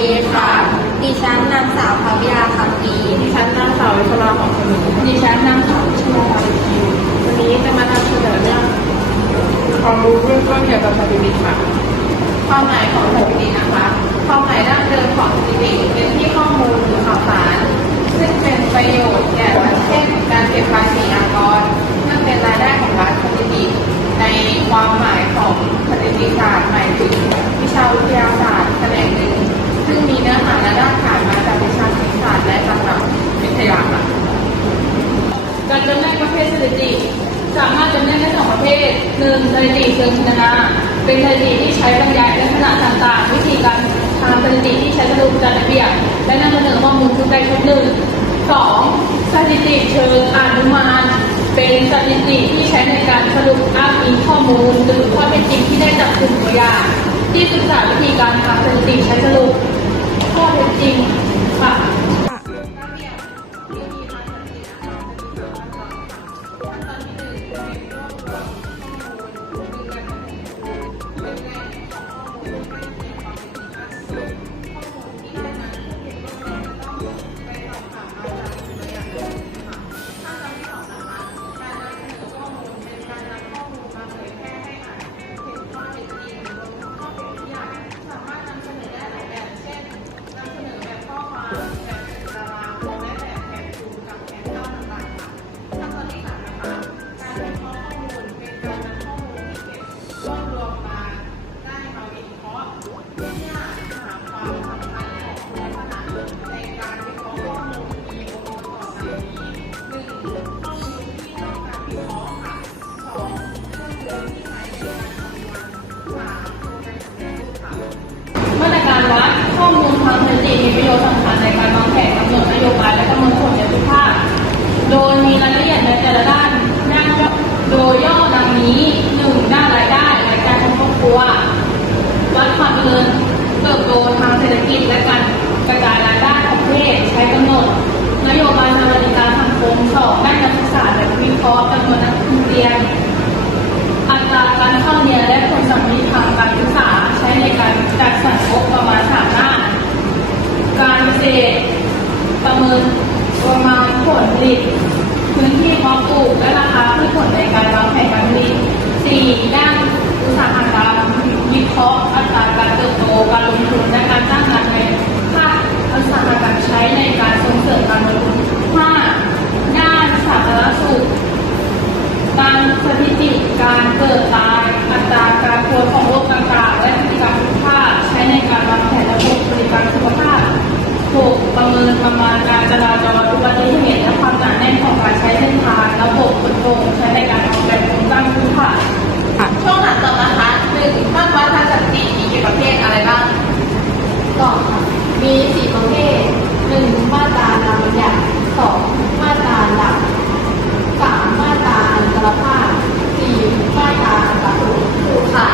ดีค่ะ ดิฉันนางสาวภาวิยาคำดีดิฉันนางสาววิศราของสมุทรดิฉันนางสาวชลาภาคิววันนี้จะมานำเสนอเรื่องความรู้เรื่องต้นเกี่ยวกับสถิติค่ะความหมายของสถิตินะคะความหมายดั้งเดิมของสถิติเป็นที่ข้อมูลหรือข่าวสาร ซึ่งเป็นประโยชน์แก่รัฐเช่นการเก็บภาษีอากรเพื่อเป็นรายได้ของรัฐสถิติในความหมายของสถิติ หนึ่งสถิติเชิงพรรณนา เป็นสถิติที่ใช้บรรยายลักษณะต่างๆ วิธีการทำสถิติที่ใช้สรุปจัดระเบียบและนำเสนอข้อมูลชุดใดชุดหนึ่งสองสถิติเชิงอนุมานเป็นสถิติที่ใช้ในการสรุปอ้างอิงข้อมูลหรือข้อเท็จจริงที่ได้จากกลุ่มตัวอย่างที่ศึกษาวิธีการทำสถิติใช้สรุปข้อเท็จจริง แต่ละด้านด้านย่อโดยย่อดังนี้หนึ่งด้านรายได้รายการของครอบครัว วัดความเจ ริญเติบโตทางเศรษฐกิจและการกระจายรายได้ของประเทศใช้กำหนด นโยบายทางบริการสังคมสองด้านการศึกษาและวิเคราะห์จำนวนนักเรียน อัตราการเข้าเรียนและผลสำลิดทางการศึกษาใช้ในการจัดสรรงบประมาณสามด้า การเกษตรประเมินประมาณผลผลิตพื้นที่เพาะปลูกและราคาพืชผลในการวางแผนการผลิต 4. ด้านอุตสาหกรรมวิเคราะห์อัตราการเติบโตการลงทุนและการสร้างงานในภาคอุตสาหกรรมใช้ในการส่งเสริมการลงทุน 5. ด้านสาธารณสุข การสถิติการเกิดตาย อัตราการป่วยของโรคต่างๆ และพฤติกรรมสุขภาพใช้ในการวางแผนระบบบริการสุขภาพ 6. ประเมินประมาณการจราจรอุบัติเหตุและความหนาแน่นของการใช้เส้นทางระบบขนส่งใช้ในการออกแบบโครงสร้างพื้นฐานช่วงหลังต่อนะคะหนึ่งภาควัดทางสถิติมีกี่ประเภทอะไรบ้างตอบค่ะมีสี่ประเภทหนึ่งมาตราตามบัญญัติสองมาตราหลักสามมาตราอันตรภาพสี่มาตราอันตรถูกค่ะ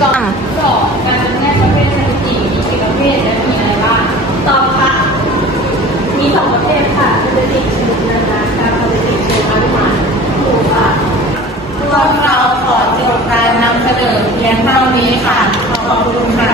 สองสองการจำแนกประเภทสถิติมีกี่ประเภทและมีอะไรบ้าง ตอบค่ะ มีสองประเภทค่ะสถิติเชิงนานาการสถิติเชิงอนุมานถูกค่ะ พวกเราขอจบการนำเสนอเพียง เท่านี้ค่ะ ขอบคุณค่ะ